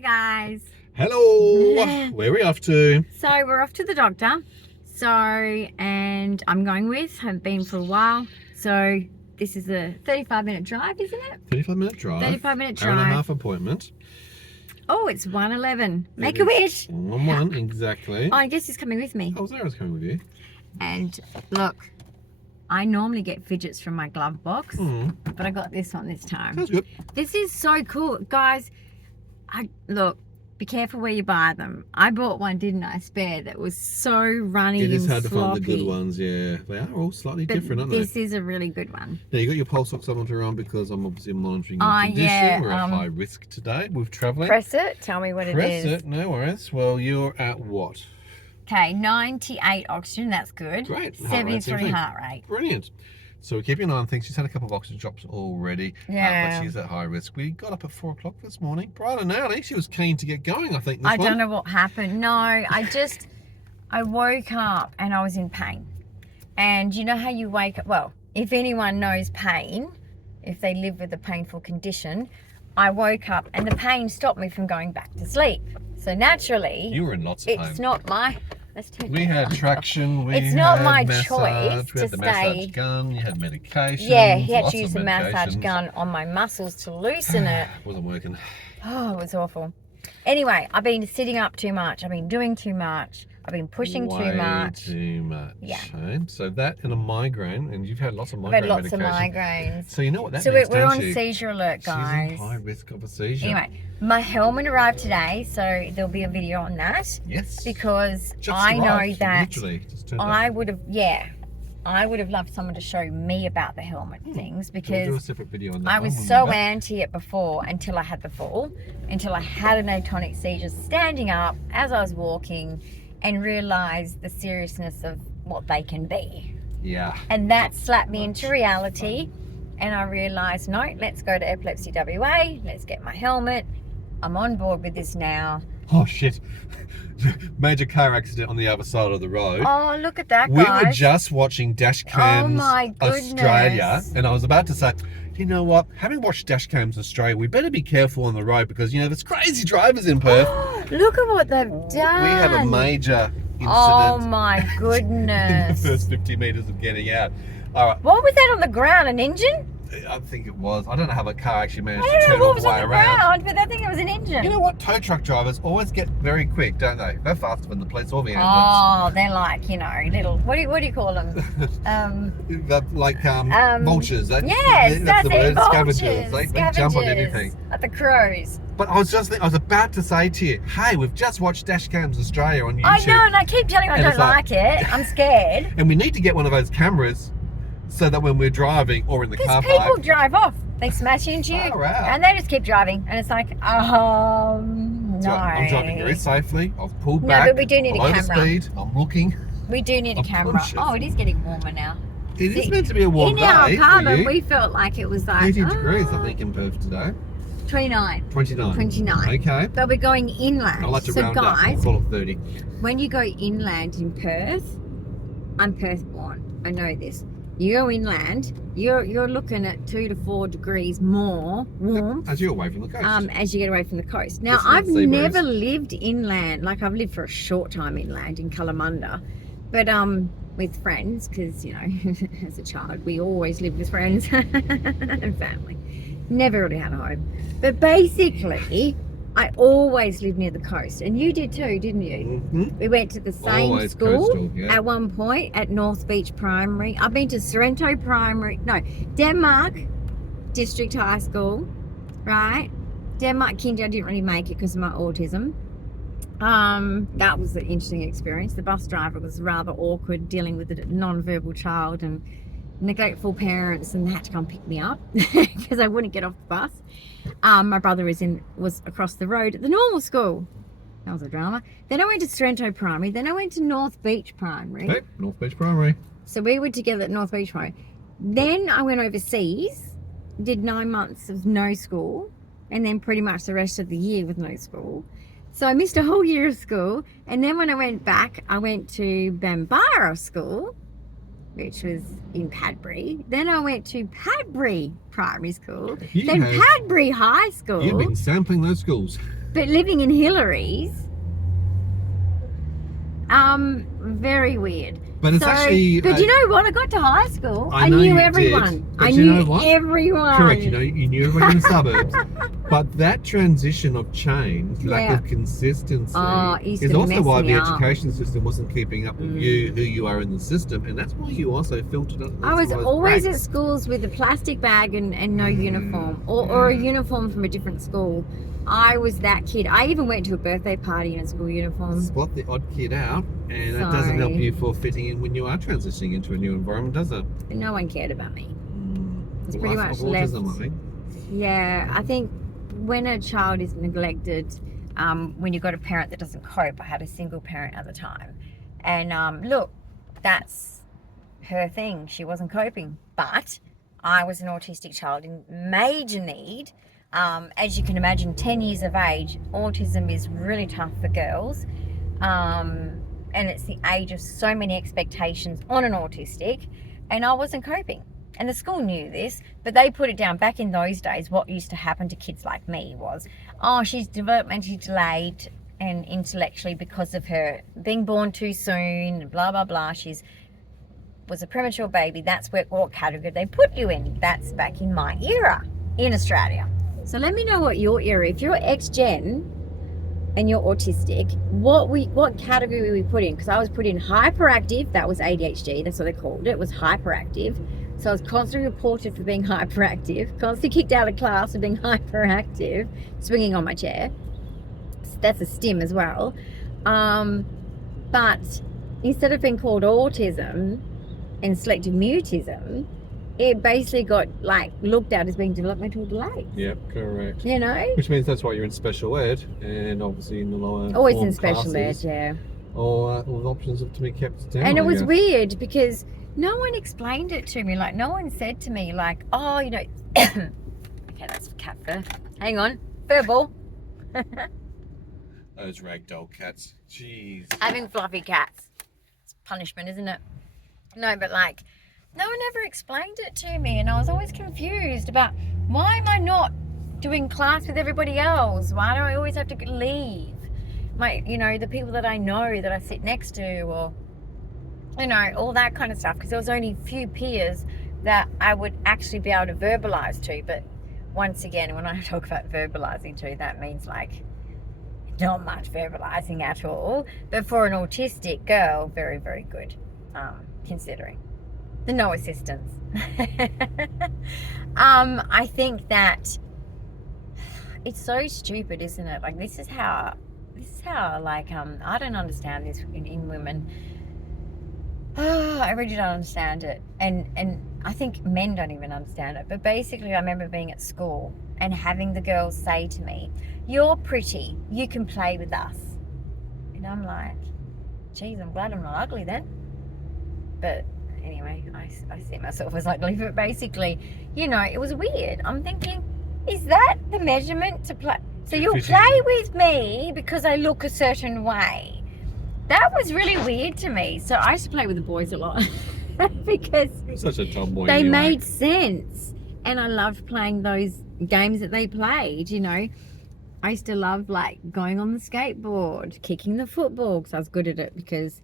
Hi guys. Hello. Where are we off to? So we're off to the doctor. And I'm going with, haven't been for a while. So this is a 35-minute drive, isn't it? 35-minute drive. 35-minute drive. Hour and a half appointment. Oh, it's 1:11. Make a wish. 1:01, exactly. Oh, I guess he's coming with me. Oh, Sarah's coming with you. And look, I normally get fidgets from my glove box, but I got this one this time. Sounds good. This is so cool. Guys, look, be careful where you buy them. I bought one, didn't I, spare, that was so runny and It is hard to sloppy. find the good ones, yeah. They are all slightly different, aren't they? This is a really good one. Now, you got your pulse oximeter on because I'm obviously monitoring your condition. Yeah, We're at high risk today with travelling. Press it. Tell me what it is. Press it, no worries. Well, you're at what? Okay, 98 oxygen, that's good. Great. 73 heart rate. Brilliant. So we're keeping an eye on things. She's had a couple of oxygen drops already, Yeah. but she's at high risk. We got up at 4 o'clock this morning, bright and early. She was keen to get going, I think. I don't know what happened. No, I woke up and I was in pain. And you know how you wake up, well, if anyone knows pain, if they live with a painful condition, I woke up and the pain stopped me from going back to sleep. So naturally, You were in lots of pain. it's not my... We had traction. It's not my massage, choice We had to the massage stay. gun. You had medication. Yeah, he had to use the massage gun on my muscles to loosen it. Wasn't working. Oh, it was awful. Anyway, I've been sitting up too much. I've been doing too much. I've been pushing too much. Too much. Yeah. Eh? So that and a migraine, and you've had lots of I've migraine had lots of medication. migraines. So you know what that So means, we're don't on you? seizure alert, guys. She's in high risk of a seizure. Anyway, my helmet arrived today, so there'll be a video on that. Yes. Because Just I know arrived, that literally, just turned up. I would have loved someone to show me about the helmet things, We'll because do a separate video on that I was one when so we're back. anti it before until I had the fall, until I had an atonic seizure standing up as I was walking and realised the seriousness of what they can be. Yeah. And that slapped me into reality, and I realised, no, let's go to Epilepsy WA, let's get my helmet. I'm on board with this now. Oh shit. Major car accident on the other side of the road. Oh, look at that, We guys. were just watching Dashcams my goodness. Australia, and I was about to say, you know what? Having watched Dashcams Australia, we better be careful on the road because, you know, there's crazy drivers in Perth. Look at what they've done. We have a major incident Oh my in goodness. the first 50 metres of getting out. All right, What was that on the ground? An engine? I think it was. I don't know how the car actually managed I to don't turn know all what the was way on the around. ground, but I think it was an engine. You know what? Tow truck drivers always get very quick, don't they? They're faster than the police or the ambulance. Oh, they're like, you know, little, what do you call them? Like vultures. Yes, that's the it, word. vultures. Scavengers. They jump on anything. Like the crows. But I was about to say to you, hey, we've just watched Dashcams Australia on YouTube. I know, and I keep telling you I And don't it's like- like it. I'm scared. And we need to get one of those cameras so that when we're driving or in the Because car people park. drive off. They smash into you. Far out. And they just keep driving. And it's like, no. So I'm driving very safely. I've pulled No, back. but we do need a I'm over camera. speed. I'm looking. We do need a I'm camera. conscious. Oh, it is getting warmer now. It is See, meant to be a warm in day our for apartment, you. we felt like it was like 80 degrees, I think, in Perth today. 29. 29. 29. Okay. But we're going inland. I'll have to So round up. guys, I'll call it 30. when you go inland in Perth, I'm Perth born. I know this. You go inland, you're looking at 2 to 4 degrees more warmth As you're away from the coast. as you get away from the coast. Now, Listen to I've the sea breeze. never lived inland. Like, I've lived for a short time inland in Kalamunda, but with friends, because, you know, as a child, we always lived with friends and family. Never really had a home. But basically, I always lived near the coast. And you did too, didn't you? Mm-hmm. We went to the same Always school coastal, yeah. at one point at North Beach Primary. I've been to Sorrento Primary, no, Denmark District High School, right? Denmark Kinder, I didn't really make it because of my autism. That was an interesting experience. The bus driver was rather awkward dealing with a non-verbal child and neglectful parents, and they had to come pick me up because I wouldn't get off the bus. My brother was across the road at the normal school. That was a drama. Then I went to Sorrento Primary. Then I went to North Beach Primary. Okay, North Beach Primary. So we were together at North Beach Primary. Then I went overseas, did 9 months of no school, and then pretty much the rest of the year with no school. So I missed a whole year of school. And then when I went back, I went to Bambara School, which was in Padbury. Then I went to Padbury Primary School. Then Padbury High School. You've been sampling those schools. But living in Hillary's, very weird. But it's actually. But you know what? I got to high school. I I know knew you everyone. did, but I you knew know what? everyone. Correct. You knew everybody in the suburbs. But that transition of change, lack of consistency, used is to also mess why me the up. education system wasn't keeping up with you, who you are in the system, and that's why you also filtered up. I was always breaks. at schools with a plastic bag and no uniform, or a uniform from a different school. I was that kid. I even went to a birthday party in a school uniform. Spot the odd kid out, and that doesn't help you for fitting in when you are transitioning into a new environment, does it? No one cared about me. It's The pretty life much of left. autism, I think. Yeah, I think when a child is neglected, when you've got a parent that doesn't cope, I had a single parent at the time. And look, that's her thing. She wasn't coping. But I was an autistic child in major need. As you can imagine, 10 years of age, autism is really tough for girls. And it's the age of so many expectations on an autistic. And I wasn't coping. And the school knew this, but they put it down. Back in those days, what used to happen to kids like me was, oh, she's developmentally delayed and intellectually because of her being born too soon, blah, blah, blah. Was a premature baby. That's what category they put you in. That's back in my era in Australia. So let me know what your era, if you're ex-gen and you're autistic, what category were we put in? Because I was put in hyperactive. That was ADHD. That's what they called it. It was hyperactive. So I was constantly reported for being hyperactive, constantly kicked out of class for being hyperactive, swinging on my chair. That's a stim as well. But instead of being called autism and selective mutism, it basically got looked at as being developmental delay. Yep, correct. You know? Which means that's why you're in special ed, and obviously in the lower Always form in special classes, ed, yeah. Or with options to be kept down. And it I was guess. weird because no one explained it to me. No one said to me, oh, you know, okay, that's cat fur. Hang on, fur ball. Those ragdoll cats. Jeez. Having fluffy cats. It's punishment, isn't it? No, but no one ever explained it to me, and I was always confused about why am I not doing class with everybody else? Why do I always have to leave? The people that I know that I sit next to, or all that kind of stuff, because there was only a few peers that I would actually be able to verbalize to. But once again, when I talk about verbalizing to, that means not much verbalizing at all. But for an autistic girl, very, very good, considering the no assistance. I think that it's so stupid, isn't it? This is how I don't understand this in women. I really don't understand it, and I think men don't even understand it. But basically, I remember being at school and having the girls say to me, "You're pretty, you can play with us," and I'm like, "Geez, I'm glad I'm not ugly then." But anyway, I see myself as ugly. But basically, it was weird. I'm thinking, is that the measurement to play? So you'll play with me because I look a certain way. That was really weird to me. So I used to play with the boys a lot because You're such a tomboy. they anyway. made sense. And I loved playing those games that they played, I used to love going on the skateboard, kicking the football, because I was good at it, because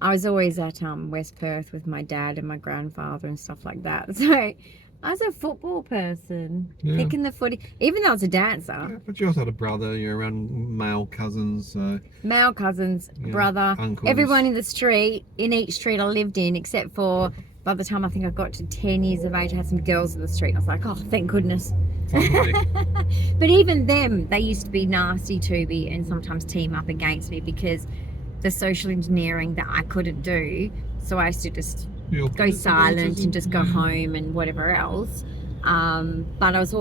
I was always at West Perth with my dad and my grandfather and stuff like that. So I was a football person, kicking the footy, even though I was a dancer. Yeah, but you also had a brother, you're around male cousins. Male cousins, brother, uncles. everyone in each street I lived in, except for by the time I think I got to 10 years of age, I had some girls in the street. I was like, oh, thank goodness. But even them, they used to be nasty to me and sometimes team up against me because the social engineering that I couldn't do. So I used to just go silent and just go home and whatever else. But I was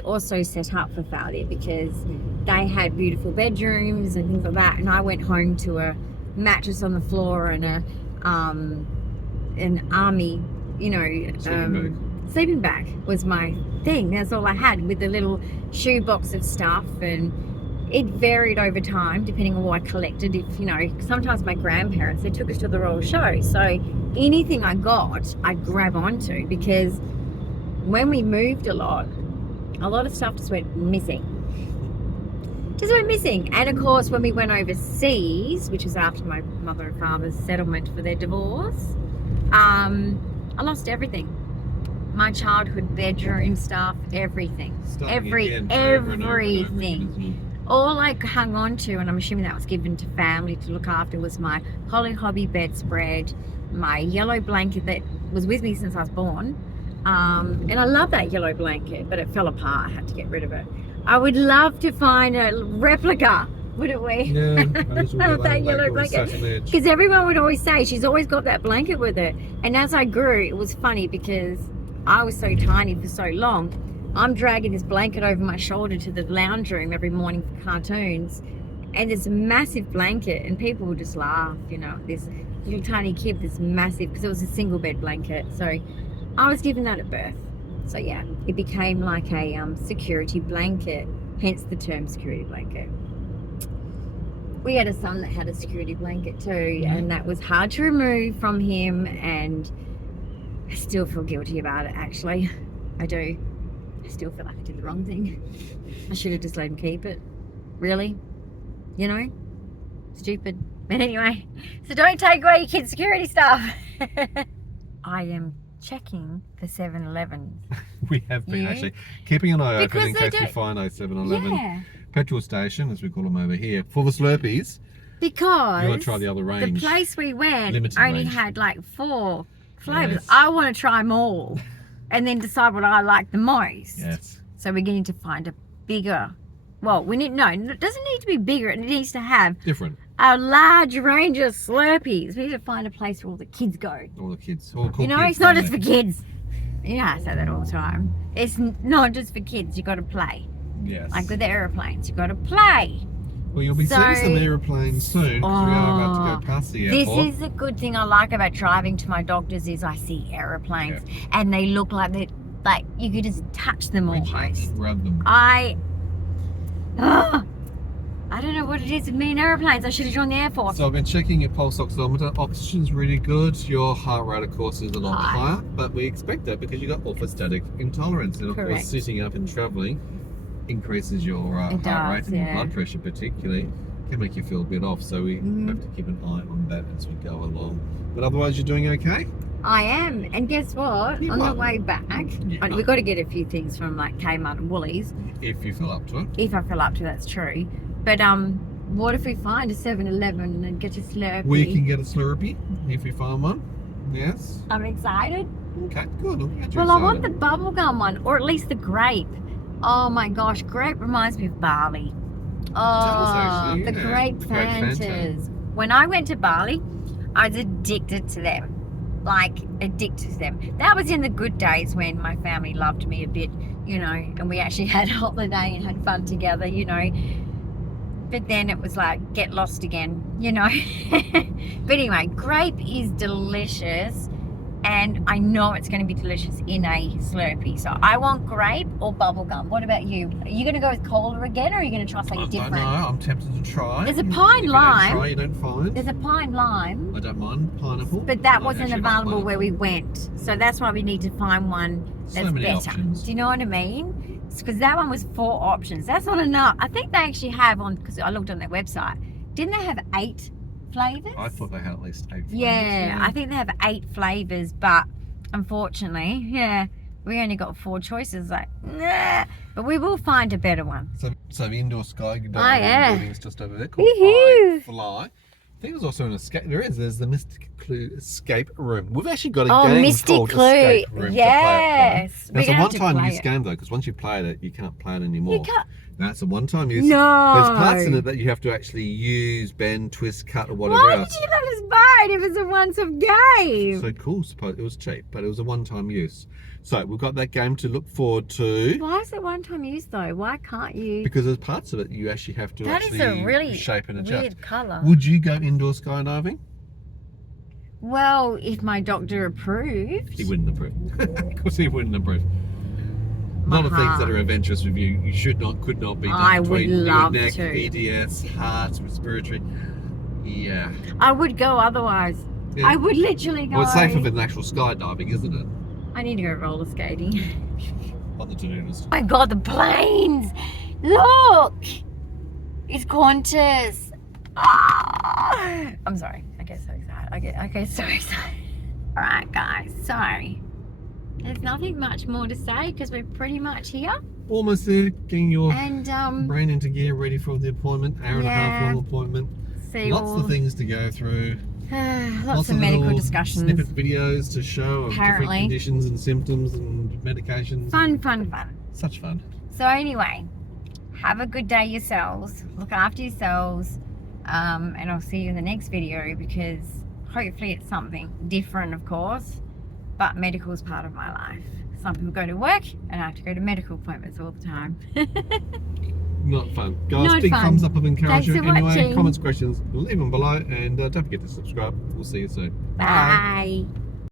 also set up for failure because they had beautiful bedrooms and things like that, and I went home to a mattress on the floor and an army, sleeping bag was my thing. That's all I had, with a little shoebox of stuff, and it varied over time depending on what I collected. Sometimes my grandparents, they took us to the Royal Show, so anything I got, I'd grab onto, because when we moved a lot of stuff just went missing. just went missing. And of course, when we went overseas, which was after my mother and father's settlement for their divorce, I lost everything. My childhood bedroom stuff, everything. Everything. All I hung on to, and I'm assuming that was given to family to look after, was my Holly Hobby bedspread, my yellow blanket that was with me since I was born. And I love that yellow blanket, but it fell apart. I had to get rid of it. I would love to find a replica, wouldn't we? Yeah, of that yellow blanket. Because everyone would always say she's always got that blanket with her. And as I grew, it was funny because I was so tiny for so long. I'm dragging this blanket over my shoulder to the lounge room every morning for cartoons, and this massive blanket, and people would just laugh, you know, this little tiny kid, this massive, because it was a single bed blanket. So I was given that at birth. So yeah, it became like a security blanket, hence the term security blanket. We had a son that had a security blanket too, and that was hard to remove from him, and I still feel guilty about it, actually. I do. I still feel like I did the wrong thing. I should have just let him keep it. Really? You know? Stupid. But anyway, so don't take away your kids' security stuff. I am checking the 7-Eleven. We have been actually keeping an eye open in case we find a 7-Eleven petrol station, as we call them over here, for the Slurpees. Because you want to try the other range. The place we went Limited only range. had like 4 flavours. Yes. I want to try them all and then decide what I like the most. Yes. So we're going to find a bigger, well, it doesn't need to be bigger. It needs to have Different. a large range of Slurpees. We need to find a place where all the kids go. All the kids. All cool You know, kids, it's not don't just they? for kids. Yeah, I say that all the time. It's not just for kids. You got to play. Yes. Like with the aeroplanes, you got to play. Well, you'll be seeing some airplanes soon, because we are about to go past the airport. This is a good thing I like about driving to my doctor's is I see aeroplanes and they look like they you could just touch them almost. Rub them. I don't know what it is with me and aeroplanes. I should have joined the Air Force. So I've been checking your pulse oximeter. Oxygen's really good. Your heart rate, of course, is a lot higher, but we expect that because you got orthostatic intolerance, and of course, sitting up and travelling increases your heart rate and your blood pressure, particularly. Can make you feel a bit off. So we have to keep an eye on that as we go along. But otherwise, you're doing okay. I am, and guess what? On the way back, we've got to get a few things from like Kmart and Woolies. If you feel up to it. If I feel up to it, that's true. But what if we find a 7-Eleven and get a Slurpee? We can get a Slurpee if we find one. Yes. I'm excited. Okay, good. Well, I want the bubblegum one, or at least the grape. Oh my gosh, grape reminds me of Bali. Oh, the grape Fantas. When I went to Bali, I was addicted to them. Like, addicted to them. That was in the good days when my family loved me a bit, you know, and we actually had a holiday and had fun together, you know. But then it was like, get lost again, you know. But anyway, grape is delicious. And I know it's going to be delicious in a Slurpee. So I want grape or bubblegum. What about you? Are you going to go with cola again, or are you going to try something different? I don't know. I'm tempted to try. There's a pine lime. You don't try, you don't find. There's a pine lime. I don't mind pineapple. But that wasn't available where we went. So that's why we need to find one that's better. Options. Do you know what I mean? Because that one was 4 options. That's not enough. I think they actually have on, because I looked on their website. Didn't they have 8 flavours? I thought they had at least 8 flavours. Yeah, I think they have 8 flavours, but unfortunately, we only got 4 choices. Like, nah. But we will find a better one. So the indoor skydiving building is just over there called Fly. I think there's also an escape. There's the Mystic Clue escape room. We've actually got a game called Escape Room to play at home. It's a one-time use game though, because once you've played it, you can't play it anymore. That's a one-time use. No. There's parts in it that you have to actually use, bend, twist, cut, or whatever else. Why did you let us buy it if it's a once-off game? So cool. It was cheap, but it was a one-time use. So we've got that game to look forward to. Why is it one-time use though? Why can't you? Because there's parts of it you actually have to shape and adjust. Weird colour. Would you go indoor skydiving? Well, if my doctor approved. He wouldn't approve. Of course he wouldn't approve. A lot of things that are adventurous with you, could not be done. I would love neck, to. EDS, heart, respiratory. Yeah. I would go otherwise. Yeah. I would literally go. Well, it's safer than actual skydiving, isn't it? I need to go roller skating. On the to-do list. Oh my God, the planes! Look! It's Qantas. Ah! I'm sorry. I get so excited. I get so excited. All right, guys. Sorry. There's nothing much more to say because we're pretty much here. Almost there, getting your And brain into gear, ready for the appointment. Hour and a half long appointment. Lots of things to go through. Lots of medical discussions. Snippet videos to show of different Apparently. conditions and symptoms and medications. Fun. Such fun. So anyway, have a good day yourselves. Look after yourselves. And I'll see you in the next video because hopefully it's something different, of course. But medical is part of my life. Some people go to work and I have to go to medical appointments all the time. Not fun. Guys, Not big fun. thumbs up of encouragement. Thanks for Anyway, watching. comments, questions, leave them below. And don't forget to subscribe. We'll see you soon. Bye.